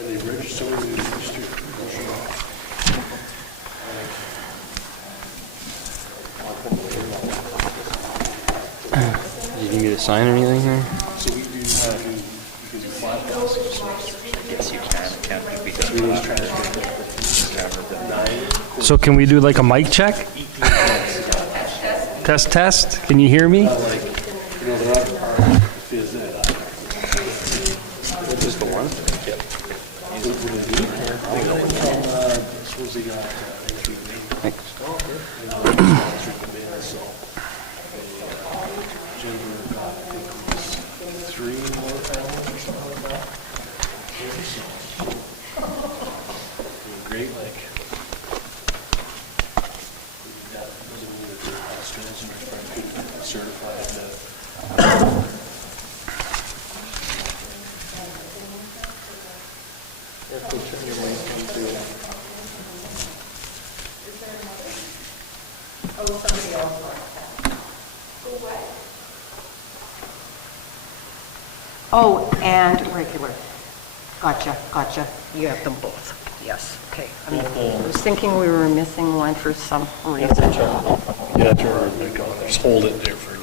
And they register with the district commercial. You need me to sign anything here? So we do have to, because you file policies. Yes, you can. Can't be because we lose track of the 9. So can we do like a mic check? Test, test. Can you hear me? You know, there are phys ed. Just the one? Yep. Suppose they got Thanks. Jennifer got, I think it was 3 more families or something like that. Doing great, like. That doesn't mean that they're Australians, my friend could certify that. Oh, and regular. Gotcha, gotcha. You have them both. Yes, okay. I was thinking we were missing one for some reason. Yeah, turn, like, just hold it there for.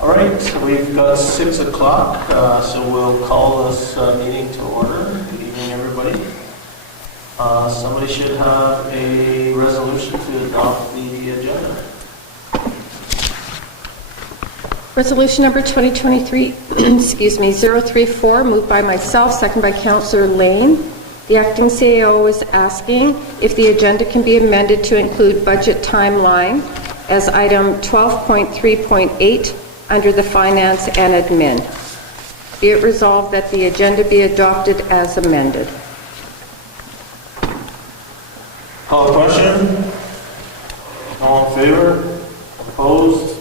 All right, so we've got 6 o'clock, so we'll call this meeting to order. Good evening, everybody. Somebody should have a resolution to adopt the agenda. Resolution number 2023, excuse me, 034, moved by myself, second by Councillor Lane. The acting CAO is asking if the agenda can be amended to include budget timeline as item 12.3.8 under the finance and admin. Be it resolved that the agenda be adopted as amended. Call the question. All in favor? Opposed?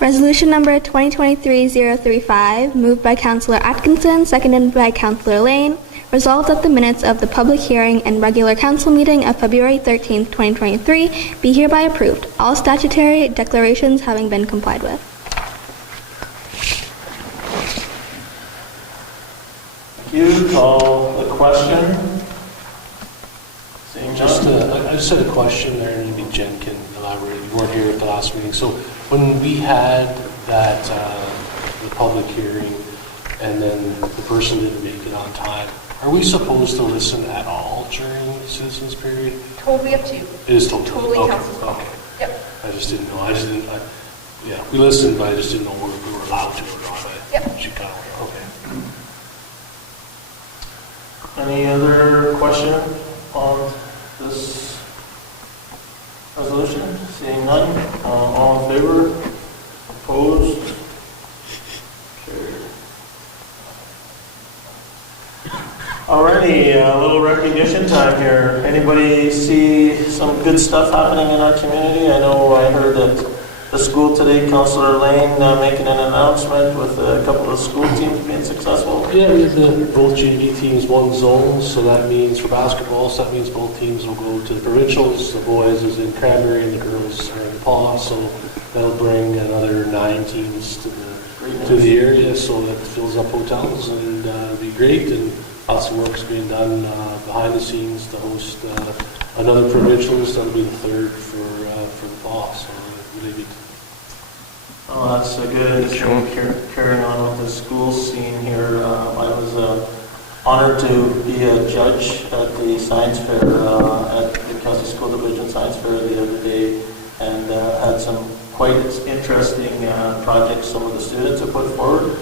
Resolution number 2023-035, moved by Councillor Atkinson, seconded by Councillor Lane. Resolved that the minutes of the public hearing and regular council meeting of February 13, 2023 be hereby approved, all statutory declarations having been complied with. Thank you. Call the question. Seeing none. I just had a question there, and maybe Jen can elaborate. You weren't here at the last meeting. So when we had that, the public hearing, and then the person didn't make it on time, are we supposed to listen at all during the citizens period? Totally up to you. It is totally okay. council's Okay. Yep. I just didn't know. Yeah, we listened, but I just didn't know whether we were allowed to or not. Yep. She kind of, okay. Any other question on this resolution? Seeing none. All in favor? Opposed? Carried. Alrighty, a little recognition time here. Anybody see some good stuff happening in our community? I know I heard at the school today, Councillor Lane making an announcement with a couple of school teams being successful. Yeah, we have both JV teams, one zone, so that means for basketball, so that means both teams will go to the provincials. The boys is in Cranberry and the girls are in Paw, so that'll bring another 9 teams to the area, so that fills up hotels, and it'll be great. And lots of work's being done behind the scenes to host another provincials. That'll be the 3rd for the fall. So really good. Oh, that's good. Carrying on with the school scene here. I was honored to be a judge at the science fair at the Kelsey School Division Science Fair the other day. and had some quite interesting projects some of the students have put forward.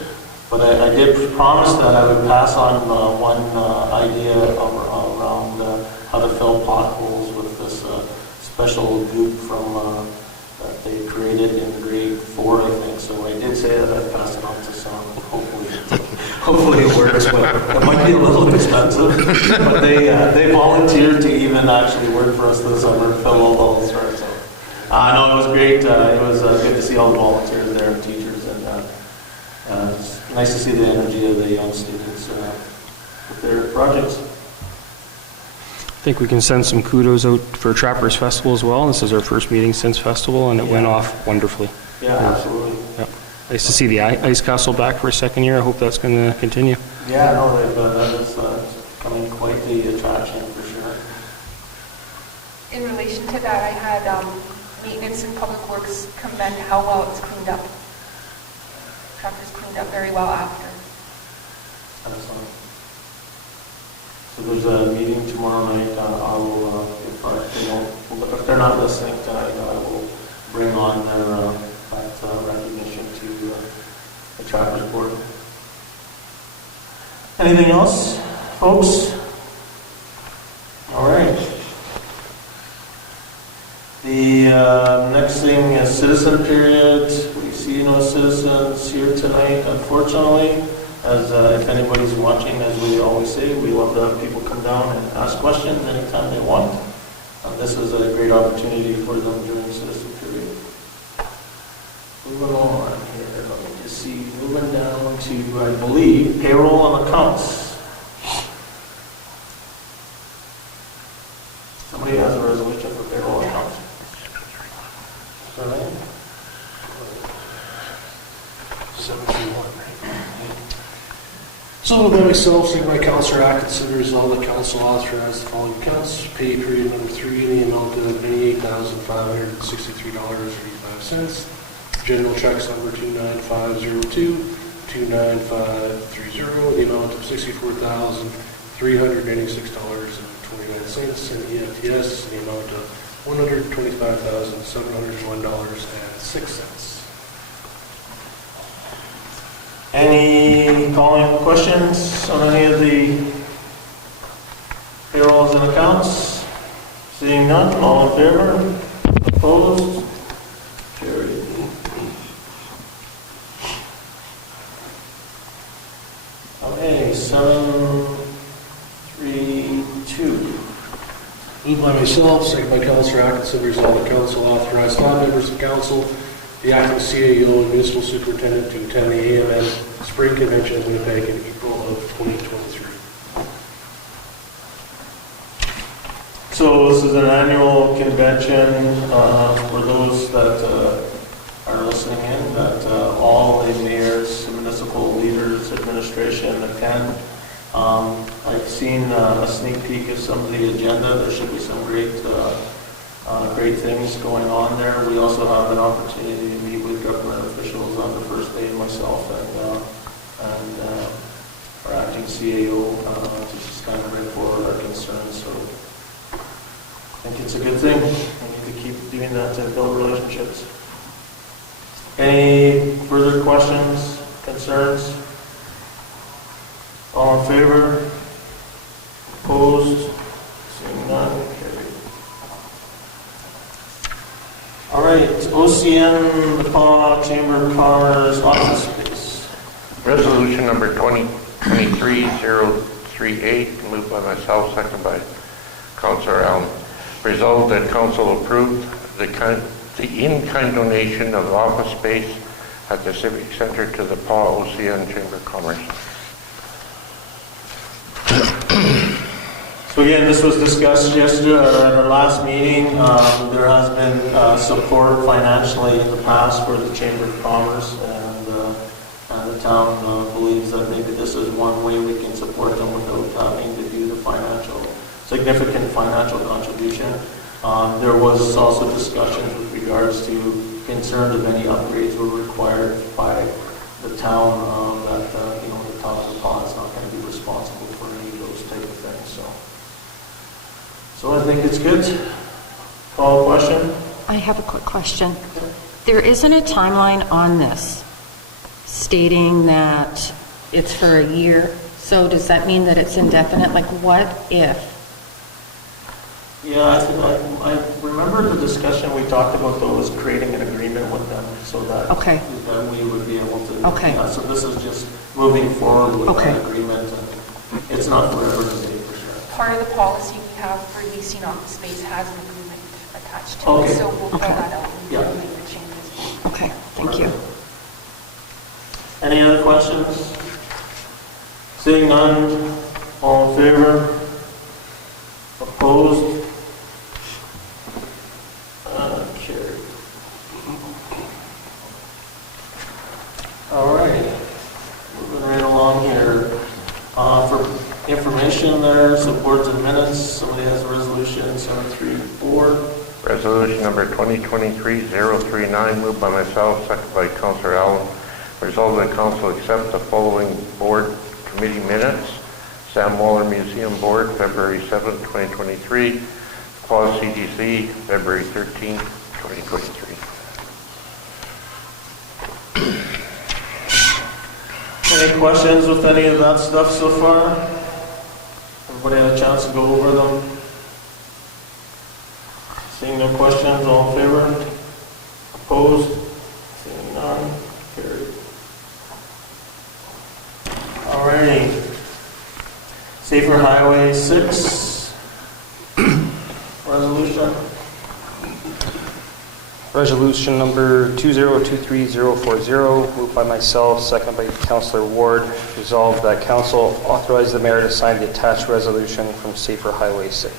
But I did promise that I would pass on one idea around how to fill potholes with this special goop from that they created in grade 4, I think. So I did say that I'd pass it on to some. Hopefully it works, but it might be a little expensive. But they volunteered to even actually work for us this summer and fill all those right. So no, it was great. It was good to see all the volunteers there and teachers, and it's nice to see the energy of the young students with their projects. I think we can send some kudos out for Trappers Festival as well. This is our first meeting since festival, and it went off wonderfully. Yeah, absolutely. Yep. Nice to see the Ice Castle back for a second year. I hope that's going to continue. Yeah, no, that is becoming quite the attraction for sure. In relation to that, I had maintenance and public works commend how well it's cleaned up. Trappers cleaned up very well after. Excellent. So there's a meeting tomorrow night. I will, if they're not listening tonight, I will bring on their that recognition to the Trappers Board. Anything else, folks? All right. The next thing is citizen period. We see no citizens here tonight, unfortunately. As if anybody's watching, as we always say, we love to have people come down and ask questions anytime they want. This is a great opportunity for them during citizen period. Moving on here, let me just see, moving down to, I believe, payroll and accounts. Somebody has a resolution for payroll and accounts. All right. 731, right? So moved by myself, second by Councillor Atkinson, resolved that council authorize the following accounts. Pay period number 3 in the amount of $88,563.85. General checks number 29502, 29530, the amount of $64,396.29, and EFTS, the amount of $125,701.06. Any calling questions on any of the payrolls and accounts? Seeing none, all in favor? Opposed? Carried. Okay, 732. Moved by myself, second by Councillor Atkinson, resolved that council authorize non-members of council, the acting CAO and municipal superintendent to attend the AMN Spring Convention in Winnipeg in April of 2023. So this is an annual convention for those that are listening in, that all the mayors, municipal leaders, administration attend. I've seen a sneak peek of some of the agenda. There should be some great things going on there. We also have an opportunity to meet with government officials on the first day, myself and our acting CAO to just kind of bring forward our concerns. So I think it's a good thing. We need to keep doing that to build relationships. Any further questions, concerns? All in favor? Opposed? Seeing none, carried. All right, OCN, the Paw Chamber of Commerce office space. Resolution number 2023-038, moved by myself, second by Councillor Allen. Resolved that council approved the in-kind donation of office space at the Civic Center to the Paw OCN Chamber of Commerce. So again, this was discussed yesterday at our last meeting. There has been support financially in the past for the Chamber of Commerce, and the town believes that maybe this is one way we can support them without having to do the significant financial contribution. There was also discussions with regards to concerns of any upgrades were required by the town, that the town of the Paw is not going to be responsible for any of those type of things. So I think it's good. Call a question. I have a quick question. There isn't a timeline on this stating that it's for a year, so does that mean that it's indefinite? Like, what if? Yeah, I remember the discussion we talked about, though, was creating an agreement with them so that Okay. then we would be able to. Okay. Yeah, so this is just moving forward with Okay. that agreement. And it's not forever and a day for sure. Part of the policy we have for leasing office space has an agreement attached to Okay. it, so we'll fill Okay. that out Yeah. and make the changes. Okay, thank you. Any other questions? Seeing none, all in favor? Opposed? Carried. All right, moving right along here. For information there, so boards and minutes, somebody has a resolution 734. Resolution number 2023-039, moved by myself, second by Councillor Allen. Resolved that council accept the following board committee minutes. Sam Waller Museum Board, February 7, 2023. Claus CDC, February 13, 2023. Any questions with any of that stuff so far? Everybody had a chance to go over them? Seeing no questions, all in favor? Opposed? Seeing none, carried. Alrighty. Safer Highway 6 resolution. Resolution number 2023-040, moved by myself, second by Councillor Ward. Resolved that council authorize the mayor to sign the attached resolution from Safer Highway 6.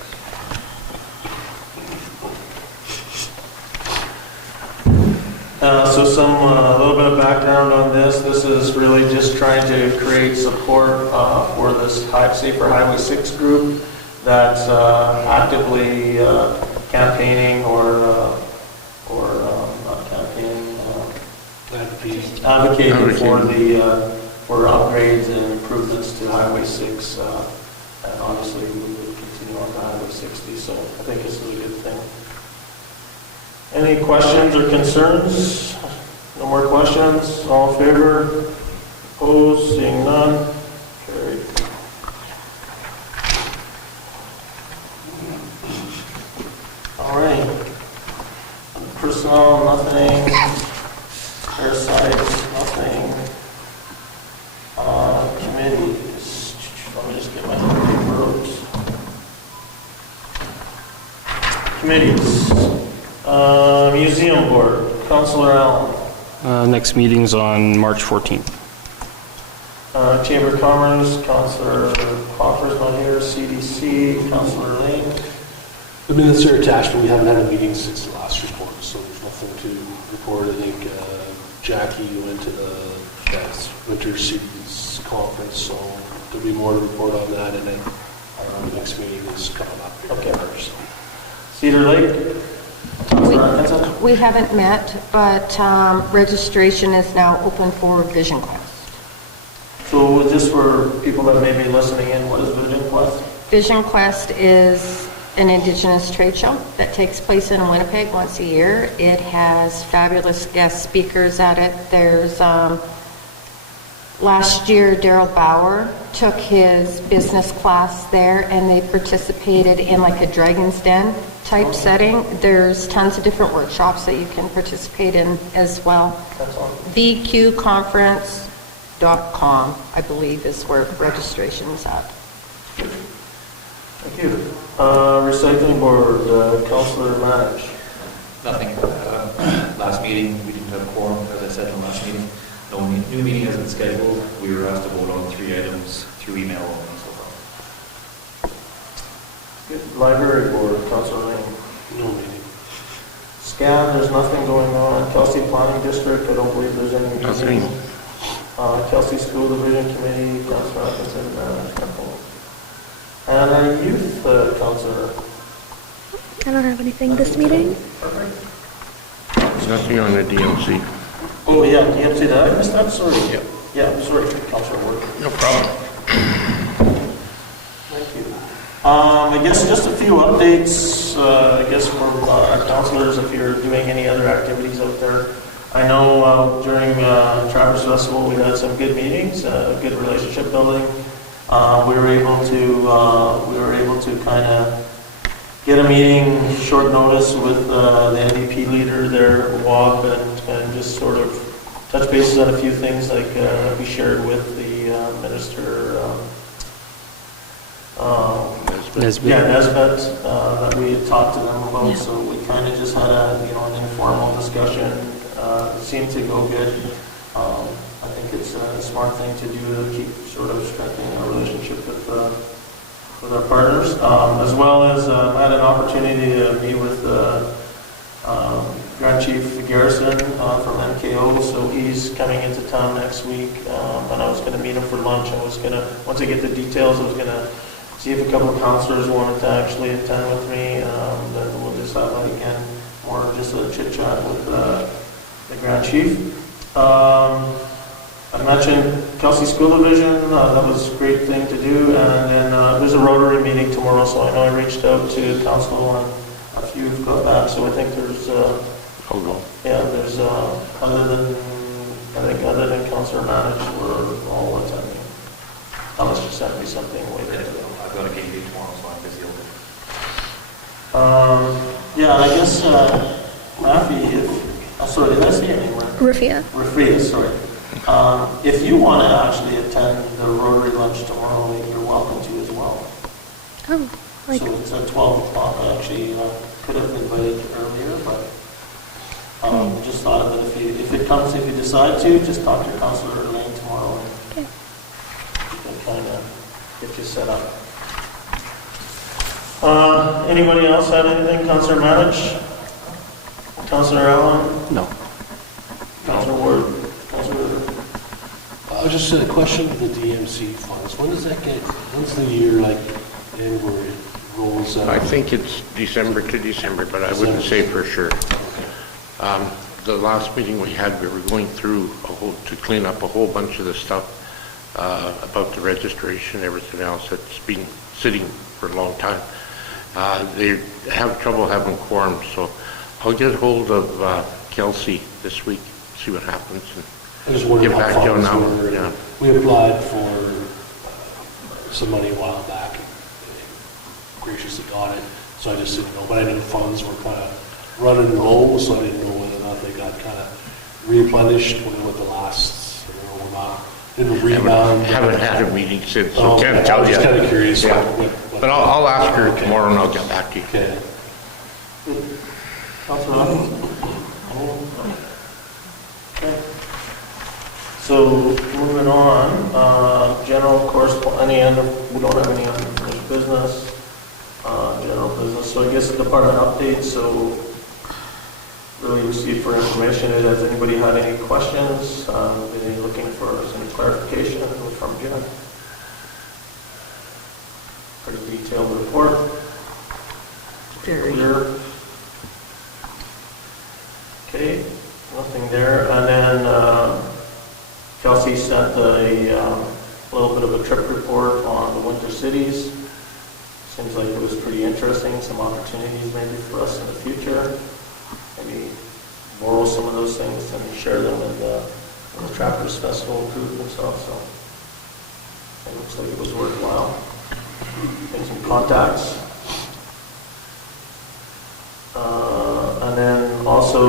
So a little bit of background on this. This is really just trying to create support for this Safer Highway 6 group that's actively campaigning or not campaigning, advocating for upgrades and improvements to Highway 6. And obviously we will continue on to Highway 60. So I think it's a really good thing. Any questions or concerns? No more questions? All in favor? Opposed? Seeing none? Carried. All right. Personnel, nothing. Parasites, nothing. Committees. Let me just get my paper out. Committees. Museum Board, Councillor Allen. Next meeting's on March 14th. Chamber of Commerce, Councillor Hopper's not here. CDC, Councillor Lane. The minutes are attached, but we haven't had a meeting since the last report, so there's nothing to report. I think Jackie went to the winter seasons conference, so there'll be more to report on that, and then the next meeting is coming up here. Okay. So. Cedar Lake. We haven't met, but registration is now open for Vision Quest. So just for people that may be listening in, what is Vision Quest? Vision Quest is an Indigenous trade show that takes place in Winnipeg once a year. It has fabulous guest speakers at it. There's last year Daryl Bauer took his business class there, and they participated in like a Dragon's Den type setting. There's tons of different workshops that you can participate in as well. That's all. VQconference.com, I believe, is where registration is at. Thank you. Recycling Board, Councillor Manage. Nothing. Last meeting, we didn't have a quorum, as I said in the last meeting. No new meeting has been scheduled. We were asked to vote on 3 items through email only so far. Good. Library Board, Councillor Lane. No meeting. SCAN, there's nothing going on. Kelsey Planning District, I don't believe there's any Nothing. meeting. Kelsey School Division Committee, Councillor Atkinson, and our youth councillor. I don't have anything this meeting. There's nothing on the DMC. Oh, yeah, DMC, did I miss that? Sorry. Yeah, sorry, Councillor Ward. No problem. Thank you. I guess just a few updates, I guess from our councilors, if you're doing any other activities out there. I know during Trappers Festival, we had some good meetings, good relationship building. We were able to kind of get a meeting short notice with the NDP leader there, Wab, and just sort of touch bases on a few things like we shared with the minister. Nesbitt. Yeah, Nesbitt, that we had talked to them about, so we kind of just had an informal discussion. It seemed to go good. I think it's a smart thing to do to keep sort of strengthening our relationship with our partners, as well as I had an opportunity to meet with Grand Chief Garrison from MKO, so he's coming into town next week, and I was going to meet him for lunch. Once I get the details, I was going to see if a couple of councilors wanted to actually attend with me. Then we'll just have, again, more just a chit chat with the Grand Chief. I mentioned Kelsey School Division. That was a great thing to do. And then there's a Rotary meeting tomorrow, so I know I reached out to council and a few have got back. So I think there's, there's other than Councilor Manage, we're all attending. Thomas just sent me something way there. I've got a game day tomorrow, so I'm busy all day. I guess, Rafi, sorry, did I say your name right? Rafia, sorry. If you want to actually attend the Rotary lunch tomorrow, you're welcome to as well. Oh, like, So it's at 12 o'clock. I actually could have invited you earlier, but just thought of it. If you decide to, just talk to your councilor Lane tomorrow and okay. you can kind of get you set up. Anybody else have anything? Councilor Manage? Councilor Allen? No. Councilor Ward? Councilor... Just a question for the DMC funds. When's the year end where it rolls out? I think it's December to December, but I wouldn't say for sure. The last meeting we had, we were going through to clean up a whole bunch of the stuff about the registration and everything else that's been sitting for a long time. They have trouble having quorum, so I'll get hold of Kelsey this week, see what happens, I just wondered get back how to you funds now. were. Yeah. We applied for some money a while back. And they graciously got it, so I just didn't know. But I knew funds were kind of running low, so I didn't know whether or not they got kind of replenished with the last, didn't rebound. Haven't had a meeting since, so can't tell I was you. just kind of curious. Yeah. But I'll ask her Okay. tomorrow and I'll get back to you. Okay. Councilor Allen? Okay. So moving on, general correspondence, we don't have any unfinished business, general business. So I guess department updates, so really received for information. Has anybody had any questions? Been any looking for some clarification from Jen? Pretty detailed report. Very clear. Okay, nothing there. And then Kelsey sent a little bit of a trip report on the winter cities. Seems like it was pretty interesting. Some opportunities maybe for us in the future. Maybe borrow some of those things and share them in the Trappers Festival group themselves. So it looks like it was worthwhile. Make some contacts. And then also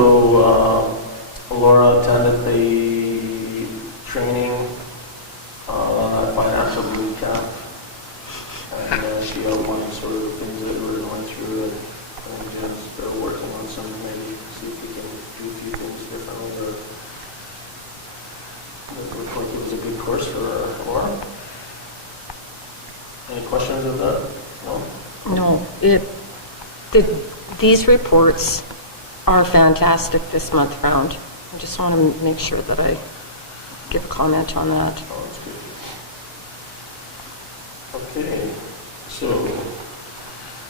Laura attended the training on that financial recap. And she outlined sort of the things that we're going through and they're working on some, maybe see if we can do a few things differently. Or it looked like it was a good course for Laura. Any questions of that? No? No. These reports are fantastic this month round. I just want to make sure that I give comment on that. Oh, that's good. Okay, so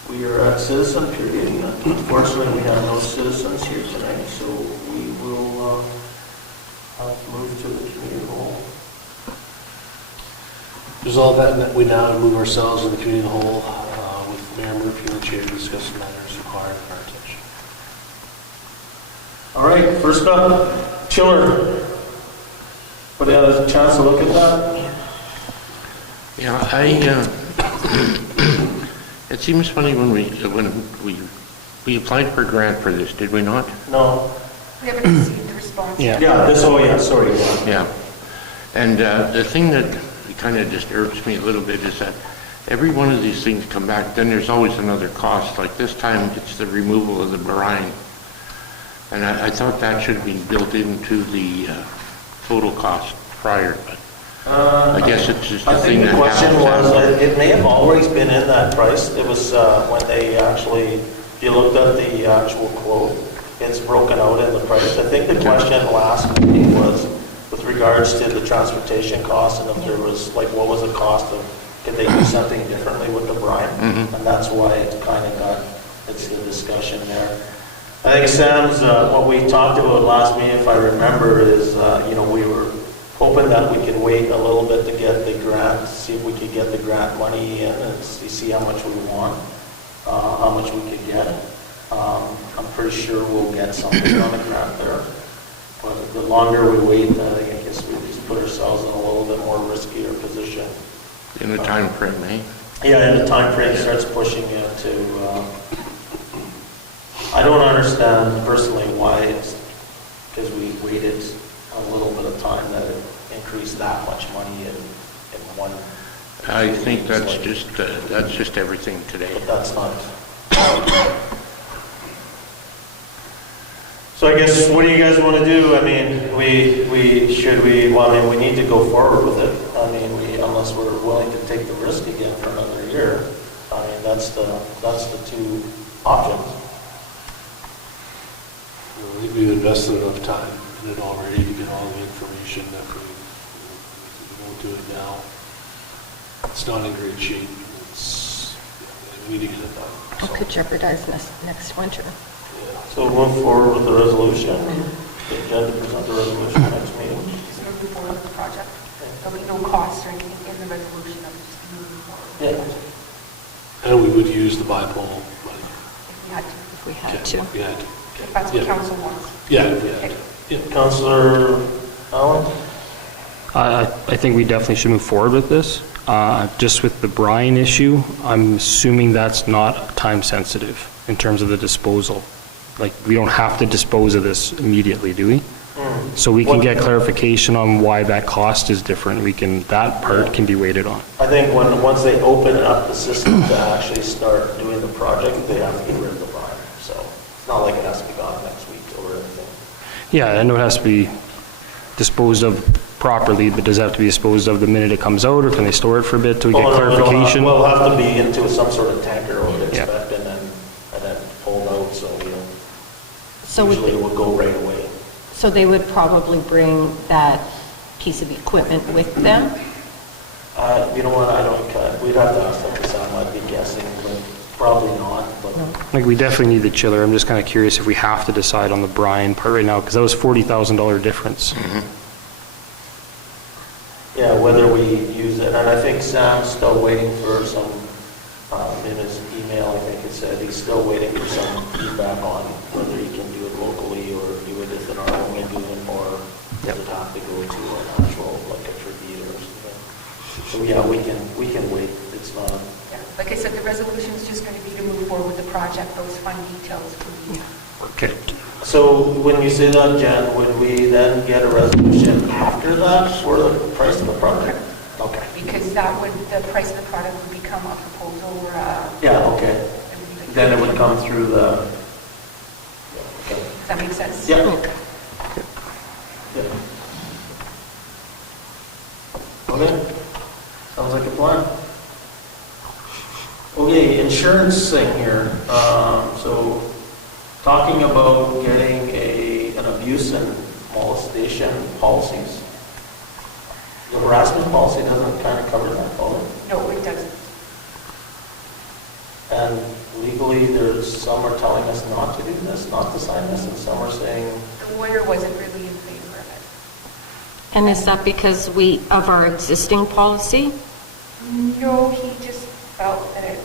we are at citizen period. Unfortunately, we have no citizens here tonight, so we will move to the community hall. Resolve that we now move ourselves in the community hall. Murphy and the chair to discuss matters required of our attention. All right, first up, chiller. Anybody had a chance to look at that? Yeah, it seems funny when we applied for a grant for this, did we not? No. We haven't received the response. Yeah. Yeah, this, oh yeah, sorry. Yeah. And the thing that kind of disturbs me a little bit is that every one of these things come back, then there's always another cost. Like this time, it's the removal of the brine. And I thought that should be built into the total cost prior, but I guess it's just a thing that happens. I think the question was, it may have always been in that price. It was when they actually, if you looked at the actual quote, it's broken out in the price. I think the question last meeting was with regards to the transportation costs and if there was, like, what was the cost of, could they do something differently with the brine? And that's why it kind of got, it's the discussion there. I think Sam's, what we talked about last meeting, if I remember, is, we were hoping that we could wait a little bit to get the grant, see if we could get the grant money in and see how much we want, how much we could get. I'm pretty sure we'll get something on the grant there. But the longer we wait, I guess we just put ourselves in a little bit more riskier position. In the time frame, eh? Yeah, and the time frame starts pushing it to, I don't understand personally why it's, because we waited a little bit of time that it increased that much money in one. I think that's just everything today. But that's not. So I guess, what do you guys want to do? I mean, we need to go forward with it. I mean, unless we're willing to take the risk again for another year. I mean, that's the two options. I think we've invested enough time in it already to get all the information. If we don't do it now, it's not in great shape. We need to get it done. It could jeopardize next winter. So we'll move forward with the resolution. The agenda present the resolution next meeting. Just moving forward with the project. There'll be no cost or anything in the resolution, I'm just moving forward. Yeah. And we would use the BIPOL money. If we had to. If we had to. We had to. If that's what council wants. Yeah. Councillor Allen? I think we definitely should move forward with this. Just with the brine issue, I'm assuming that's not time sensitive in terms of the disposal. Like, we don't have to dispose of this immediately, do we? So we can get clarification on why that cost is different. That part can be waited on. I think once they open up the system to actually start doing the project, they have to get rid of the brine. So it's not like it has to be gone next week or anything. Yeah, I know it has to be disposed of properly, but does it have to be disposed of the minute it comes out, or can they store it for a bit till we get clarification? Well, it'll have to be into some sort of tanker, I would expect, and then pulled out, so usually it would go right away. So they would probably bring that piece of equipment with them? You know what, we'd have to ask them to sound, I'd be guessing, but probably not. But Like, we definitely need the chiller. I'm just kind of curious if we have to decide on the brine part right now, because that was $40,000 difference. yeah, whether we use it, and I think Sam's still waiting for some, in his email, I think it said he's still waiting for some feedback on whether he can do it locally or do it as an only doing, or does it have to go to an actual, like a tribute or something. So yeah, we can wait. It's not. Yeah. Like I said, the resolution is just going to be to move forward with the project. Those fund details will be. Okay. So when you say that, Jen, would we then get a resolution after that for the price of the project? Okay. Because the price of the product would become a proposal or Yeah, okay. Then it would come through the... Okay. Does that make sense? Yeah. Okay. Yeah. Okay. Sounds like a plan. Okay, insurance thing here. So talking about getting an abuse and molestation policies. The harassment policy doesn't kind of cover that, probably. No, it doesn't. And legally, some are telling us not to do this, not to sign this, and some are saying... The lawyer wasn't really in favor of And is that because of our existing policy? it. No, he just felt that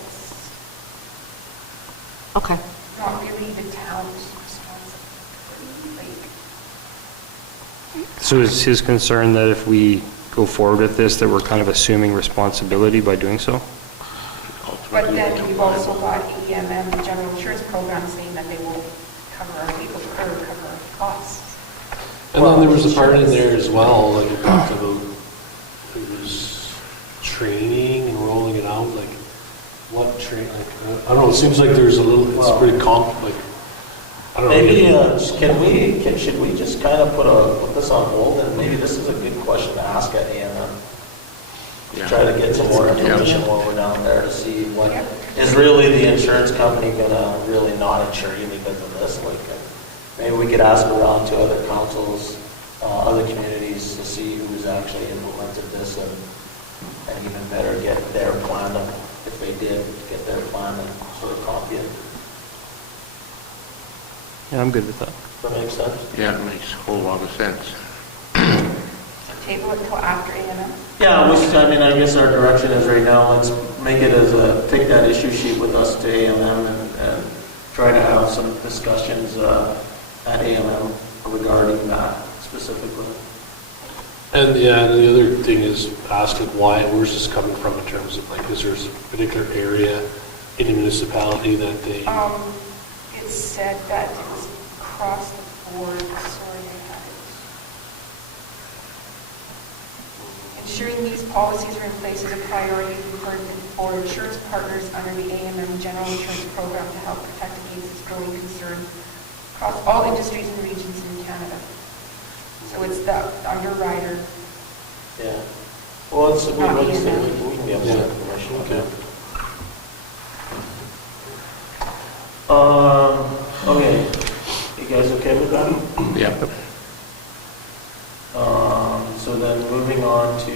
Okay. Not really the town's responsibility, like, So is his concern that if we go forward with this, that we're kind of assuming responsibility by doing so? but then we've also got AEMM, the general insurance program, saying that they will cover our legal, or cover our costs. And then there was a part in there as well, like it talked about, it was training and rolling it out, like what train, like, I don't know, it seems like there's a little, it's pretty like, I don't know. Maybe, should we just kind of put this on hold, and maybe this is a good question to ask at AMM. Try to get some more information while we're down there to see what, is really the insurance company gonna really not insure you because of this? Like, maybe we could ask around to other councils, other communities to see who's actually implemented this, and even better, get their plan, if they did, get their plan and sort of copy it. Yeah, I'm good with that. Does that make sense? Yeah, it makes a whole lot of sense. Table it till after AMM. Yeah, I guess our direction is right now, let's make it as take that issue sheet with us to AMM and try to have some discussions at AMM regarding that specifically. And yeah, and the other thing is ask like where's this coming from in terms of like, is there a particular area in the municipality that they? It said that it was across the board, sorry, I had it. Ensuring these policies are in place is a priority for insurance partners under the AMM General Insurance Program to help protect against this growing concern across all industries and regions in Canada. So it's the underwriter. Yeah. Well, we can get Yeah. that information. Okay. Okay. You guys okay with that? Yeah. So then moving on to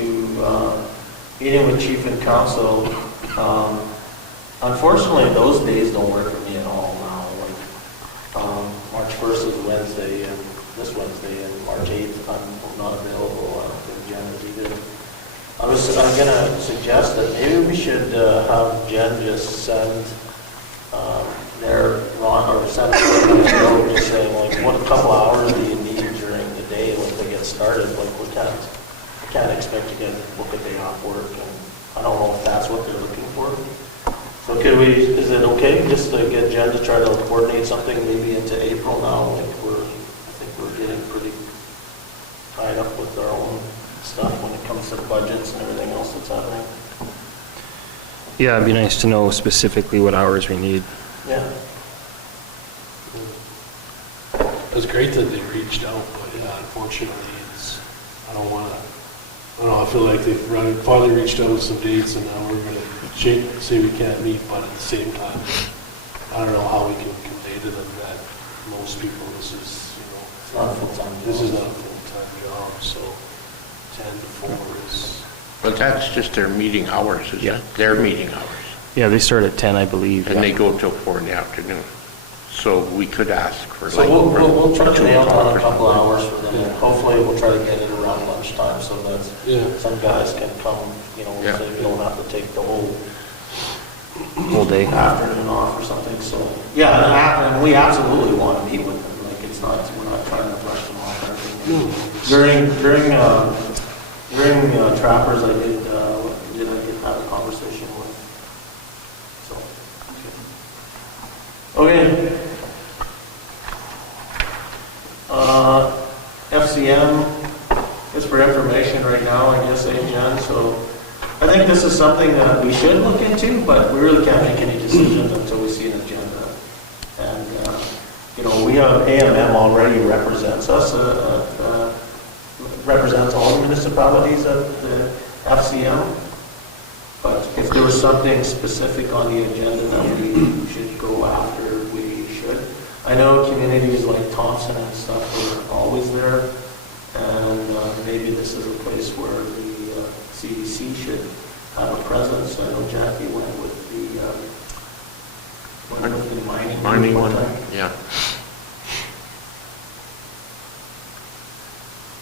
meeting with chief and council. Unfortunately, those days don't work for me at all now. Like, March 1st is Wednesday, and this Wednesday, and March 8th, I'm not available for agendas either. I'm going to suggest that maybe we should have Jen just send send a just saying, like, what a couple hours do you need during the day when they get started? Like, we can't expect you to book a day off work, and I don't know if that's what they're looking for. So is it okay just to get Jen to try to coordinate something maybe into April now? Like, I think we're getting pretty tied up with our own stuff when it comes to budgets and everything else that's happening. Yeah, it'd be nice to know specifically what hours we need. Yeah. It was great that they reached out, but yeah, unfortunately, I don't know, I feel like they've finally reached out with some dates, and now we're going to say we can't meet, but at the same time, I don't know how we can convey to them that most people, this is, It's not a full-time job. this is not a full-time job, so 10 to 4 is... But that's just their meeting hours, isn't Yeah. it? Their meeting hours. Yeah, they start at 10, I believe. And they go till 4 in the afternoon. So we could ask for So like... we'll try to 2 nail o'clock down or a couple something. hours for them, and hopefully we'll try to get it around lunchtime so that some guys can come, Yeah. so you don't have to take the whole Whole day. afternoon off or something, so. Yeah, and we absolutely want to meet with them, like, we're not trying to brush them off or anything. During Trappers, I did have a conversation with, so. Okay. FCM, just for information right now, I guess, Jen, so I think this is something that we should look into, but we really can't make any decisions until we see an agenda. And, we have AMM already represents us, represents all the municipalities at the FCM. But if there was something specific on the agenda that we should go after, we should. I know communities like Thompson and stuff are always there, and maybe this is a place where the CDC should have a presence. I know Jackie went with the mining one, time. yeah.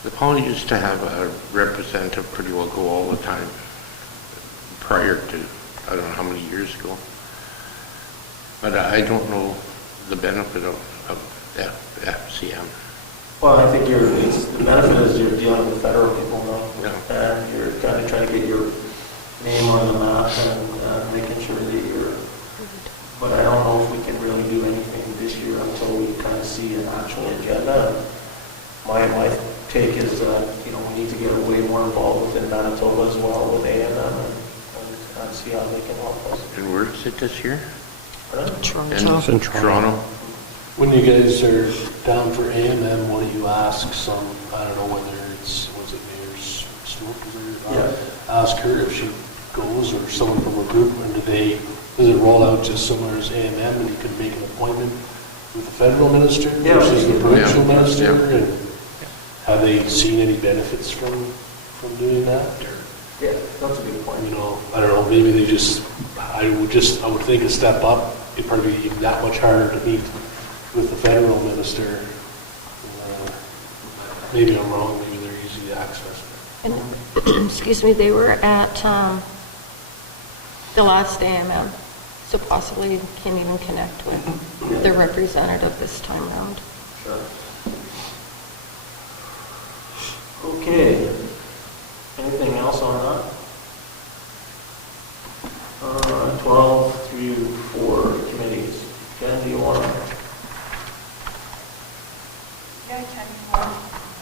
The Paul used to have a representative pretty well go all the time prior to, I don't know how many years ago. But I don't know the benefit of FCM. Well, I think the benefit is you're dealing with federal people now. Yeah. And you're kind of trying to get your name on the map and making sure that but I don't know if we can really do anything this year until we kind of see an actual agenda. My take is that, we need to get way more involved within Manitoba as well with A&M and see how they can help us. And where is it this year? Toronto. In Toronto. When you guys are down for AMM, what do you ask some, I don't know whether was it Mayor Stewart? Ask her if she goes or someone from a group, and does it roll out just similar as AMM and you can make an appointment with the federal minister versus the provincial minister? Yeah. And have they seen any benefits from doing that? Yeah, that's a good point. I don't know, maybe they I would think a step up, it'd probably be even that much harder to meet with the federal minister. Maybe I'm wrong, maybe they're easy to access. And, excuse me, they were at the last AMM, so possibly you can even connect with their representative this time around. Sure. Okay. Anything else on that? 12 through 4 committees. Ken, do you want to? Yeah, I can.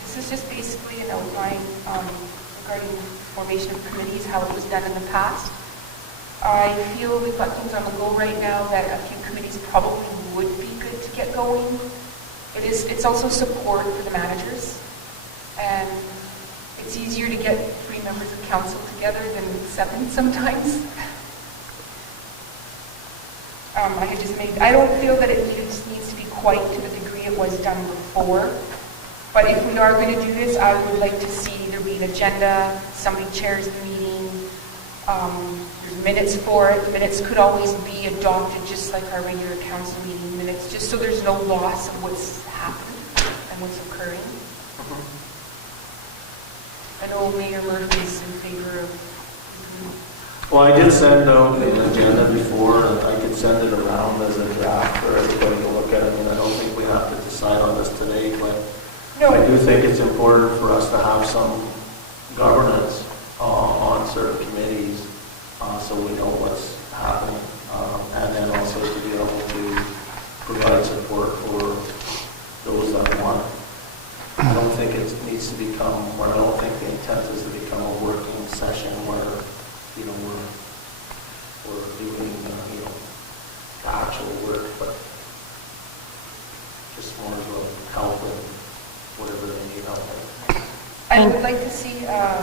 This is just basically an outline regarding formation of committees, how it was done in the past. I feel we've got things on the go right now that a few committees probably would be good to get going. It's also support for the managers, and it's easier to get 3 members of council together than 7 sometimes. I don't feel that it needs to be quite to the degree it was done before. But if we are going to do this, I would like to see there be an agenda, somebody chairs the meeting, there's minutes for it. Minutes could always be adopted just like our regular council meeting minutes, just so there's no loss of what's happened and what's occurring. I know Mayor Murphy is in favor of. Well, I did send out an agenda before, and I could send it around as a draft for everybody to look at. I mean, I don't think we have to decide on this today, but I do think it's important for us to have some governance on certain committees so we know what's happening, and then also to be able to provide support for those that want. I don't think it needs to become, or I don't think the intent is to become a working session where we're doing actual work, but just more of a help and whatever they need help with. I would like to see, I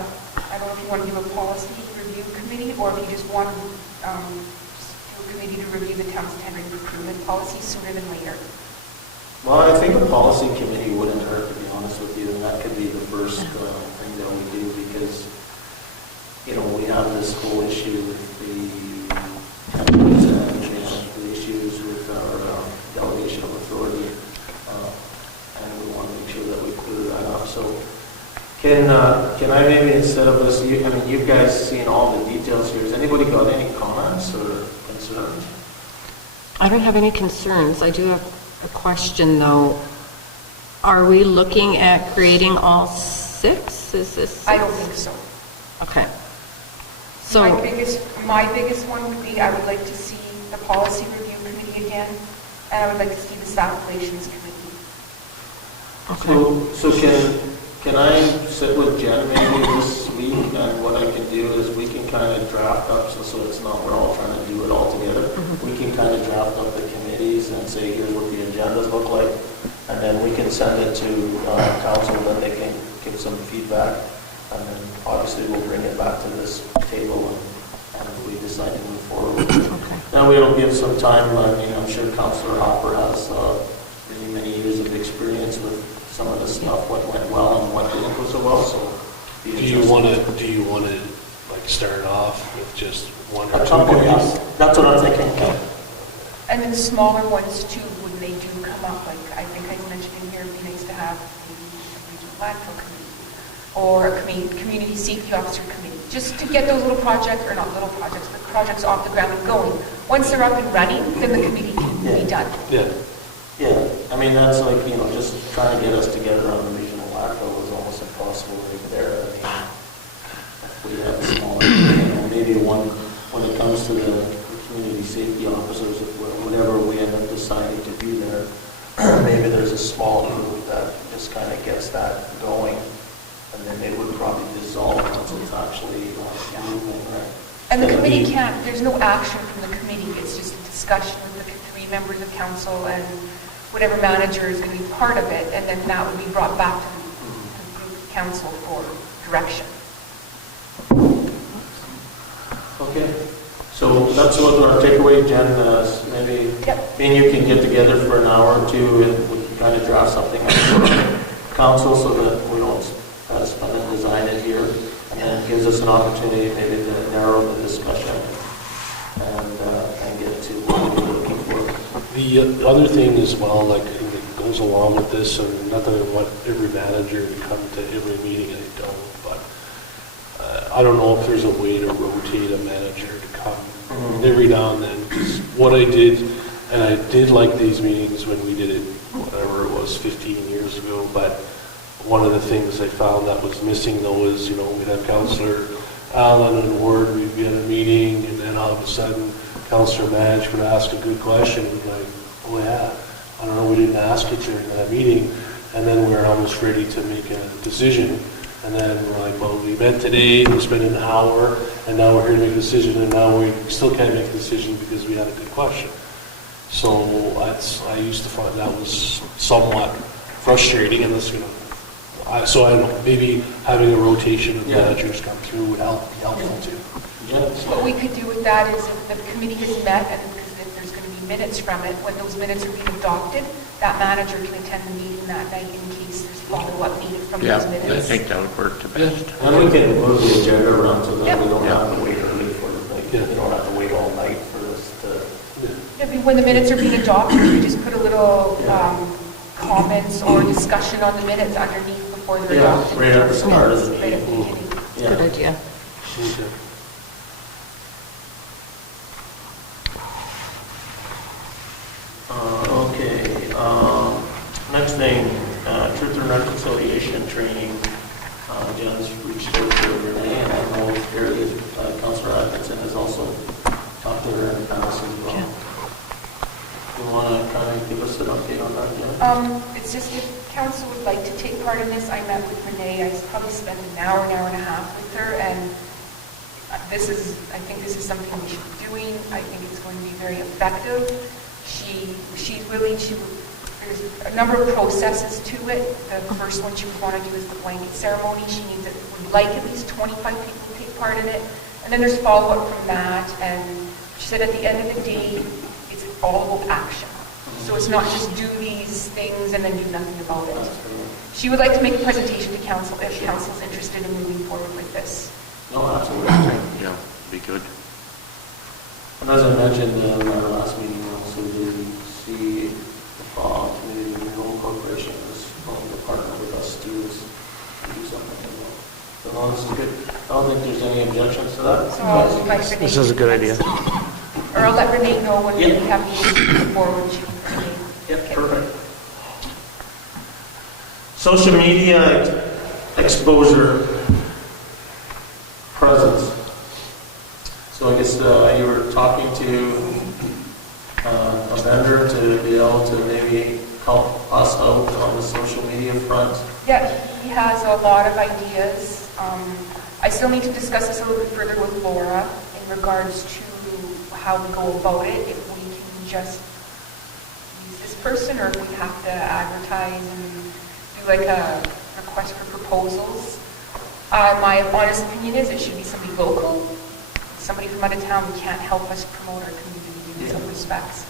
don't know if you want to do a policy review committee, or if you just want to do a committee to review the town's tendering procurement policy sooner than later. Well, I think a policy committee wouldn't hurt, to be honest with you, and that could be the first thing that we do, because we have this whole issue with the tenders and the issues with our delegation of authority, and we want to make sure that we clear that up. So can I maybe, instead of this, you guys seen all the details here, has anybody got any comments or concerns? I don't have any concerns. I do have a question, though. Are we looking at creating all 6? Is this? I don't think so. Okay. So My biggest one would be, I would like to see the policy review committee again, and I would like to see the staff relations committee. okay. So can I sit with Jen maybe this week, and what I can do is we can kind of draft up, so it's not we're all trying to do it all together. We can kind of draft up the committees and say, here's what the agendas look like, and then we can send it to council, then they can give some feedback, and then obviously we'll bring it back to this table, and if we decide to move forward. Okay. Now we'll give some time. I'm sure Councillor Hopper has many years of experience with some of the stuff, what went well and what didn't go so well. So, Do you want to like start off with just 1 or 2 couple, committees? yes. That's what I'm thinking. And then smaller ones too, when they do come up, like I think I mentioned in here, it'd be nice to have maybe a regional landfill committee, or a community safety officer committee, just to get those little projects, or not little projects, but projects off the ground and going. Once they're up and running, then the committee can be done. Yeah. Yeah, I mean, that's like, just trying to get us together on the regional LACO was almost impossible right there. I mean, if we have a small, maybe one, when it comes to the community safety officers, whatever we end up deciding to do there, maybe there's a small group that just kind of gets that going, and then it would probably dissolve once it's actually moving, right? And the committee there's no action from the committee, it's just a discussion with the 3 members of council and whatever manager is going to be part of it, and then that would be brought back to the group council for direction. Okay, so that's what our takeaway, Jen, maybe me and you can get together for an hour or two and we can kind of draft something up for council so that we don't spend and design it here. And then it gives us an opportunity maybe to narrow the discussion and get to what we're looking for. The other thing as well, like, it goes along with this, and not that I want every manager to come to every meeting, I don't, but I don't know if there's a way to rotate a manager to come every now and then, because what I did, and I did like these meetings when we did it, whatever it was, 15 years ago, but one of the things I found that was missing though is, we'd have Councillor Allen and Ward, we'd be at a meeting, and then all of a sudden, Councillor Madge would ask a good question, and we'd be like, oh yeah, I don't know, we didn't ask it during that meeting, and then we're almost ready to make a decision, and then we're like, well, we met today, we spent an hour, and now we're here to make a decision, and now we still can't make a decision because we had a good question. So I used to find that was somewhat frustrating, and this, so I don't know, maybe having a rotation of managers come through would be helpful too. What we could do with that is if the committee has met and if there's going to be minutes from it, when those minutes are being adopted, that manager can attend the meeting that night in case there's follow-up needed from those minutes. I think that would work the best. And we can move the agenda around so that we don't have to wait early for we don't have to wait all night for this to... When the minutes are being adopted, we just put a little comments or discussion on the minutes underneath before they're adopted. Right at the start of the meeting. Right at the beginning. That's a good idea. Okay. Next thing, Truth and Reconciliation Training. Jen's reached out to Renee, and I know Councillor Atkinson has also talked to her in the past as well. You want to kind of give us an update on that, Jen? It's just if council would like to take part in this, I met with Renee. I probably spent an hour and a half with her, and I think this is something we should be doing. I think it's going to be very effective. There's a number of processes to it. The first one she would want to do is the blanket ceremony. She would like at least 25 people to take part in it. And then there's follow-up from that. And she said at the end of the day, it's all about action. So it's not just do these things and then do nothing about it. She would like to make a presentation to council if council's interested in moving forward with this. No, absolutely. Yeah, be good. And as I mentioned in our last meeting, also did see the FOG Community Renewal Corporation is going to partner with us to do something as well. So no, this is good. I don't think there's any objections to that. So I'll invite Renee. This is a good idea. Or I'll let Renee know when we have to move forward. Yep, perfect. Social media exposure presence. So I guess you were talking to a vendor to be able to maybe help us out on the social media front. Yeah, he has a lot of ideas. I still need to discuss this a little bit further with Laura in regards to how we go about it, if we can just use this person or if we have to advertise and do like a request for proposals. My honest opinion is it should be somebody local, somebody from out of town who can't help us promote our community in some respects.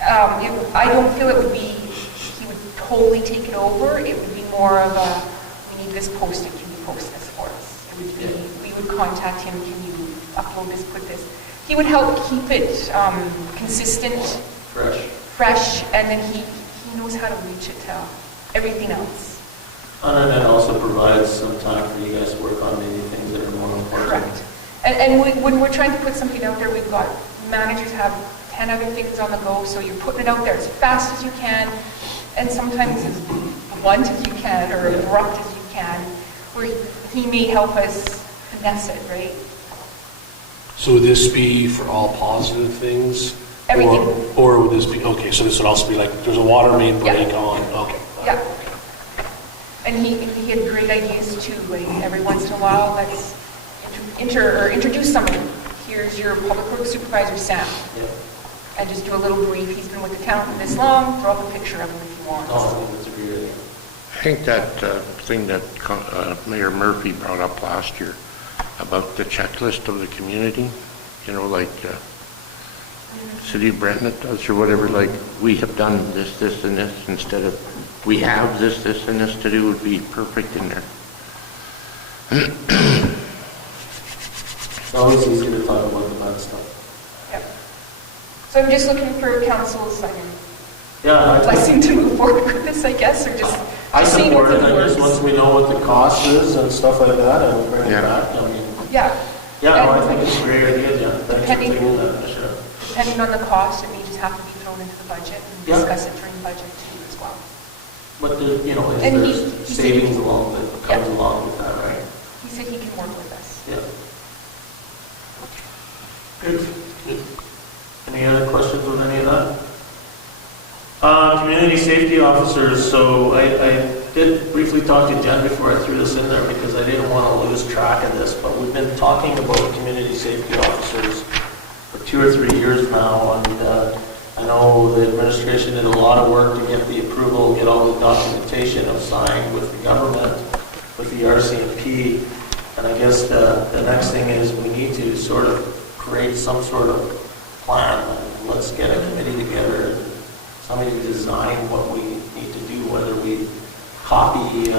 I don't feel it would be, he would totally take it over. It would be more of a, we need this posted, can you post this for us? It would be, we would contact him, can you upload this, put this. He would help keep it consistent, fresh, and then he knows how to reach it to everything else. And then also provides some time for you guys to work on maybe things that are more important. Correct. And when we're trying to put something out there, we've got managers have 10 other things on the go, so you're putting it out there as fast as you can, and sometimes as blunt as you can, or abrupt as you can, where he may help us finesse it, right? So would this be for all positive things? Everything. Or would this be, okay, so this would also be like, there's a water main break Yeah. on, okay. Yeah. And he had great ideas too, like every once in a while, let's introduce someone. Here's your public works supervisor, Sam. Yeah. And just do a little brief. He's been with the town for this long, throw up a picture of him if you want. Oh, I think that's a great idea. I think that thing that Mayor Murphy brought up last year about the checklist of the community, like City of Brentwood does or whatever, like we have done this, this, and this, instead of we have this, this, and this to do, would be perfect in there. It's always easy to talk about the bad stuff. Yep. So I'm just looking for council's Yeah, blessing to move forward with this, I guess, or just I seeing support what's it. in the I guess works. once we know what the cost is and stuff like that, and we bring it Yeah. back, I mean, Yeah. yeah, no, I think it's a great idea, Jen. Thanks for Depending- taking that, sure. Depending on the cost, it may just have to be thrown into the budget and Yeah. discuss it during budget too as well. But, And there's he said savings he- along that comes Yeah. along with that, right? He said he can work with us. Yeah. Good. Any other questions on any of that? Community safety officers, so I did briefly talk to Jen before I threw this in there because I didn't want to lose track of this, but we've been talking about community safety officers for 2 or 3 years now, and I know the administration did a lot of work to get the approval, get all the documentation of signed with the government, with the RCMP, and I guess the next thing is we need to sort of create some sort of plan. Let's get a committee together and somebody design what we need to do, whether we copy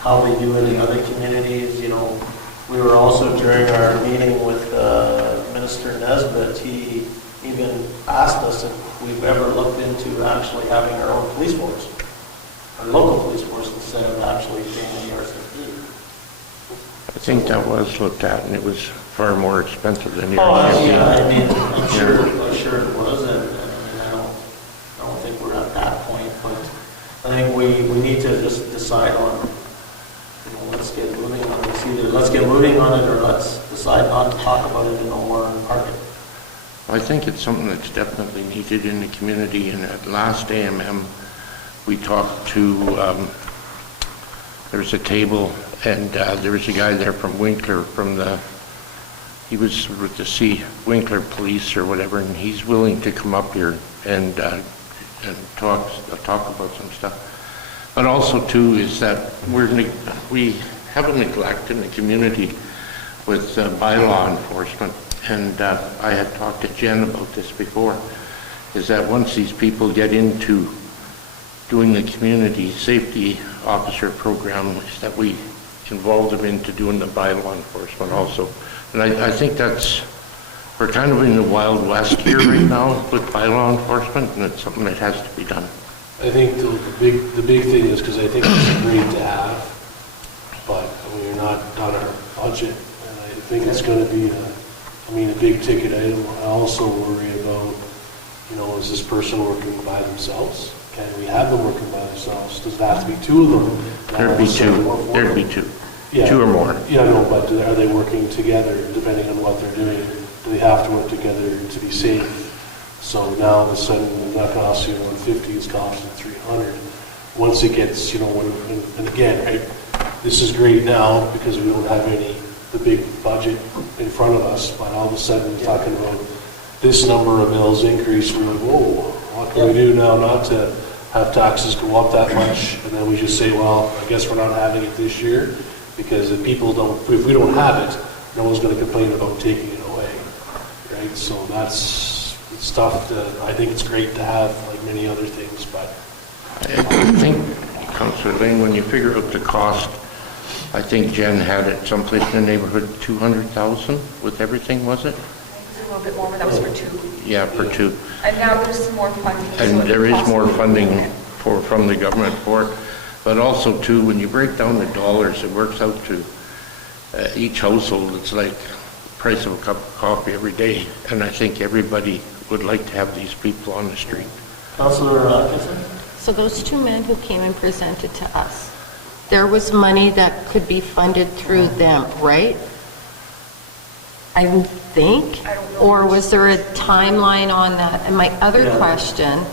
how they do in the other communities. We were also during our meeting with Minister Nesbitt, he even asked us if we've ever looked into actually having our own police force, our local police force, instead of actually being the RCMP. I think that was looked at, and it was far more expensive than yours. Oh, yeah, I mean, I'm sure it was, and I mean, I don't think we're at that point, but I think we need to just decide on, let's get moving on it. It's either let's get moving on it, or let's decide not to talk about it in a war and park it. I think it's something that's definitely needed in the community, and at last AMM, we talked to, there was a table, and there was a guy there from Winkler, he was with the Winkler Police or whatever, and he's willing to come up here and talk about some stuff. But also, too, is that we have a neglect in the community with bylaw enforcement, and I had talked to Jen about this before, is that once these people get into doing the community safety officer program, is that we involve them into doing the bylaw enforcement also. And I think we're kind of in the Wild West here right now with bylaw enforcement, and it's something that has to be done. I think the big thing is, because I think it's great to have, but we're not on our budget, and I think it's going to be a big ticket item. I also worry about, is this person working by themselves? Can we have them working by themselves? Does it have to be 2 of them? There'd be 2. There'd be 2. Yeah. 2 or more. Yeah, no, but are they working together, depending on what they're doing? Do they have to work together to be safe? So now all of a sudden, it's not costing 150, it's costing 300. Once it gets, and again, right, this is great now because we don't have the big budget in front of us, but all of a sudden we're talking about this number of mills increase, we're like, whoa, what can we do now not to have taxes go up that much? And then we just say, well, I guess we're not having it this year, because if we don't have it, no one's going to complain about taking it away, right? So that's stuff that I think it's great to have, like many other things, but. I think, Councillor Lane, when you figure out the cost, I think Jen had it someplace in the neighborhood 200,000 with everything, was it? It was a little bit more, but that was for 2. Yeah, for 2. And now there's some more funding. so And it there is costs more more. funding from the government for it. But also, too, when you break down the dollars, it works out to each household, it's like the price of a cup of coffee every day. And I think everybody would like to have these people on the street. Councillor Atkinson? So those two men who came and presented to us, there was money that could be funded through them, right? I would think? I don't know. Or was there a timeline on that? And my other Yeah. question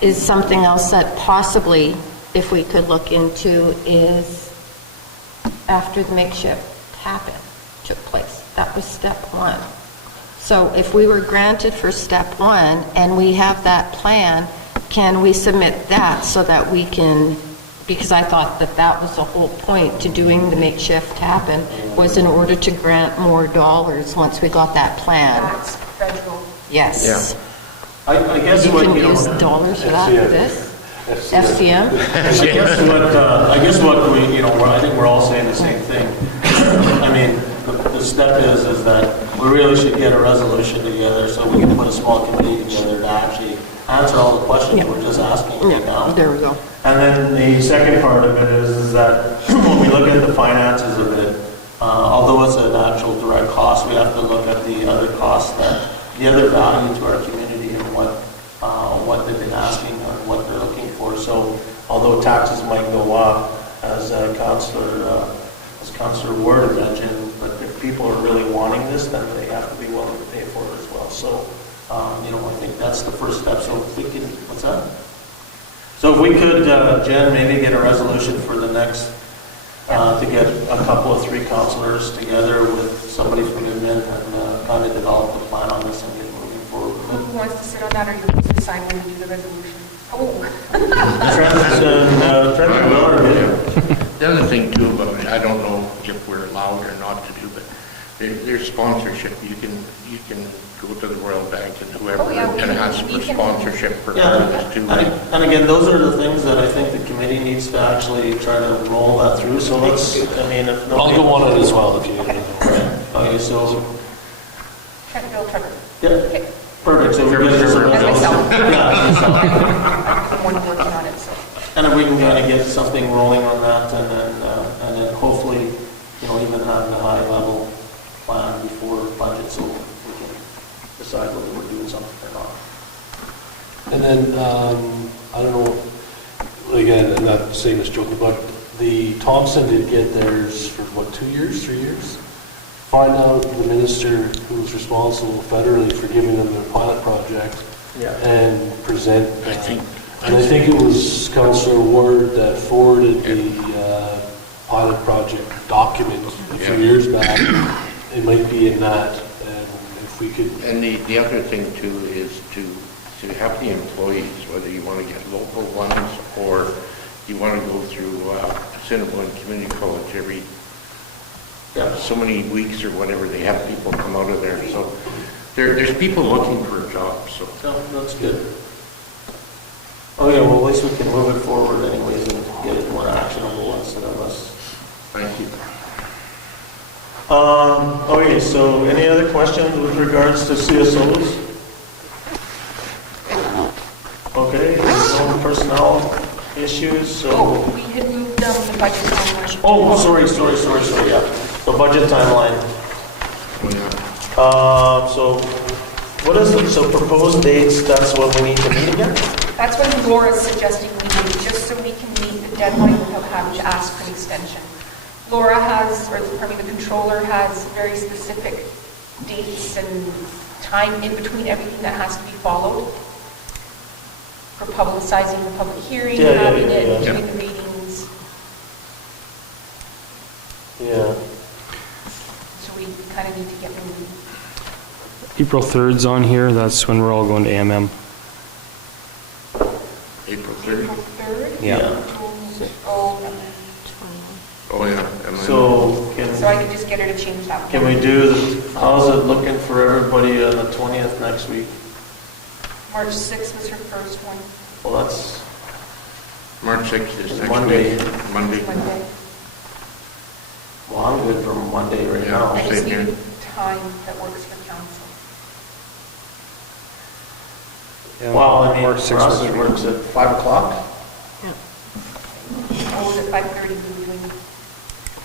is something else that possibly, if we could look into, is after the makeshift took place. That was step one. So if we were granted for step one and we have that plan, can we submit that so that we can, because I thought that that was the whole point to doing the makeshift happen, was in order to grant more dollars once we got that plan. That's federal. Yes. I guess You what, can you use know, dollars for that, for this? FCM? I guess what we, you know, I think we're all saying the same thing. I mean, the step is that we really should get a resolution together so we can put a small committee together to actually answer all the questions Yeah. we're just asking right now. There we go. And then the second part of it is that when we look at the finances of it, although it's an actual direct cost, we have to look at the other costs, that the other value to our community and what they've been asking or what they're looking for. So although taxes might go up, as Councillor Ward mentioned, but if people are really wanting this, then they have to be willing to pay for it as well. So, you know, I think that's the first step. So if we can, what's that? So if we could, Jen, maybe get a resolution for the next, to get a couple of 3 councillors together with somebody from admin and kind of develop a plan on this and get moving forward. Who wants to sit on that, or you can decide when we do the resolution? Oh. Trent Miller, The other thing too about it, I don't know if we're allowed or not to do, but there's sponsorship. You can go to the Royal Bank and whoever Oh, yeah, and ask we for can- sponsorship for Yeah, others too. and again, those are the things that I think the committee needs to actually try to roll that through. So let's, I mean, if I'll nobody... go on it as well if you. Okay, so, Trent, Bill, Trevor. yeah, Okay. perfect. So we're going to And myself. Yeah, myself. I'm the one working on it, so. And if we can kind of get something rolling on that, and then hopefully, you know, even have a high-level plan before budget, so we can decide whether we're doing something or not. And then, I don't know, again, I'm not saying this joking, but the Thompson did get theirs for what, 2 years, 3 years? Find out the minister who's responsible federally for giving them their pilot project and present that. And I think it was Councillor Ward that forwarded the pilot project document a few years back. It might be in that, and if we could. And the other thing too is to have the employees, whether you want to get local ones or you want to go through Assiniboine Community College every so many weeks or whatever, they have people come out of there. So there's people looking for a job. So No, that's good. Oh yeah, well, at least we can move it forward anyways and get it more actionable instead of us. thank you. Okay, so any other questions with regards to CSOs? Okay, no personnel issues, so... Oh, we had moved the budget timeline. Oh, sorry, yeah. So budget timeline. So what is it, so proposed dates, that's when we need to meet again? That's when Laura's suggesting we do, just so we can meet the deadline without having to ask for an extension. Laura has, or pardon me, the controller has very specific dates and time in between everything that has to be followed for publicizing the public hearing, having it, doing the readings. Yeah. So we kind of need to get moving. April 3rd's on here, that's when we're all going to AMM. April 3rd. April 3rd? Yeah. Oh, Oh yeah. So so I could just get her to change that. can we do, how's it looking for everybody on the 20th next week? March 6th was her first one, Well, that's March 6th is next Monday. week. Monday. Monday. Well, I'm good for Monday right Yeah. now. I just Same here. need a time that works for council. Well, I mean, March for 6th us, works it for me. works at 5 o'clock. Oh, was it 5:30 we were doing?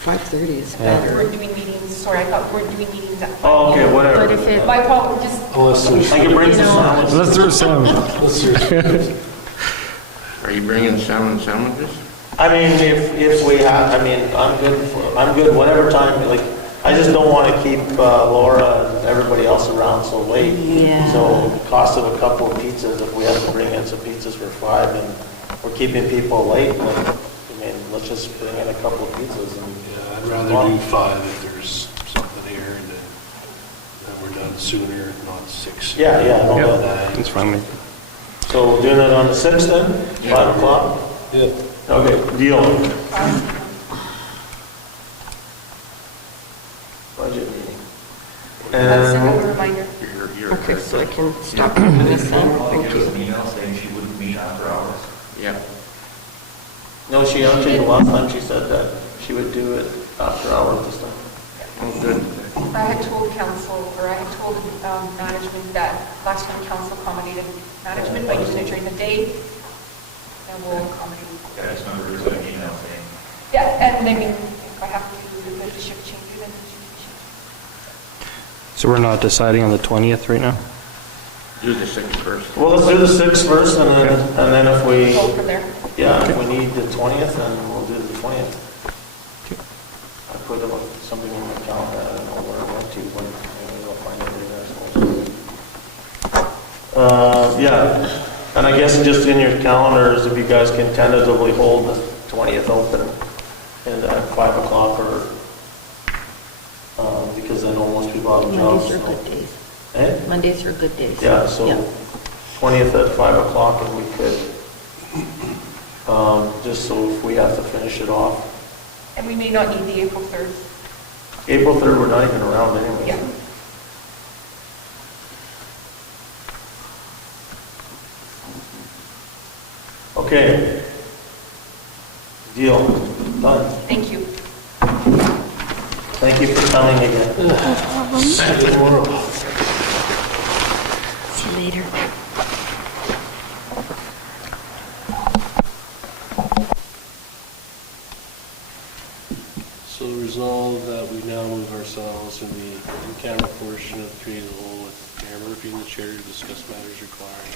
5:30 is We're doing meetings, sorry, I thought we're doing meetings at 5. Oh, okay, whatever. But if it, My fault, just, Unless there's, I can bring some sandwiches. Let's do a sandwich. unless there's Are you bringing salmon sandwiches? I mean, if we have, I mean, I'm good whatever time, like, I just don't want to keep Laura and everybody else around so late. Yeah. So cost of a couple of pizzas, if we have to bring in some pizzas for 5 and we're keeping people late, like, I mean, let's just bring in a couple of pizzas and. yeah, I'd rather do 5 if there's something here, and then we're done sooner, not 6. Yeah, no, Yeah, that- that's fine. with me. So we're doing it on the 6th then, 5 o'clock? Yeah. Okay, deal. Budget meeting. let's send And a reminder. You're okay, so I can stop Yeah. doing this then. Probably Thank give us you. an email saying she wouldn't meet after hours. Yeah. no, she actually, the last time she said that she would do it after hours this time. Oh, good. I had told council, or I had told management that last time council accommodated management by doing it during the day, and we'll accommodate. Yeah, I just remember there was an email saying, Yeah, and I mean, if I have to, the shift change, then the shift change. So we're not deciding on the 20th right now? Do the 6th first. Well, let's do the 6th first, and then if we, Go from there. yeah, if we need the 20th, then we'll do the 20th. I put something in my calendar, I don't know where I went to, but maybe I'll find it there. Yeah, and I guess just in your calendars, if you guys can tentatively hold the 20th open and at 5 o'clock, or, because I know most people have jobs. Mondays are so- good days. Eh? Mondays are good days. Yeah, so 20th at 5 o'clock, and we could, just so if we have to finish it off. And we may not need the April 3rd. April 3rd, we're not even around anyway. Yeah. Okay. Deal. Done. Thank you. Thank you for coming again. See you later. So resolve that we now move ourselves in the in-camera portion of the committee of the whole with Mayor Murphy in the chair to discuss matters requiring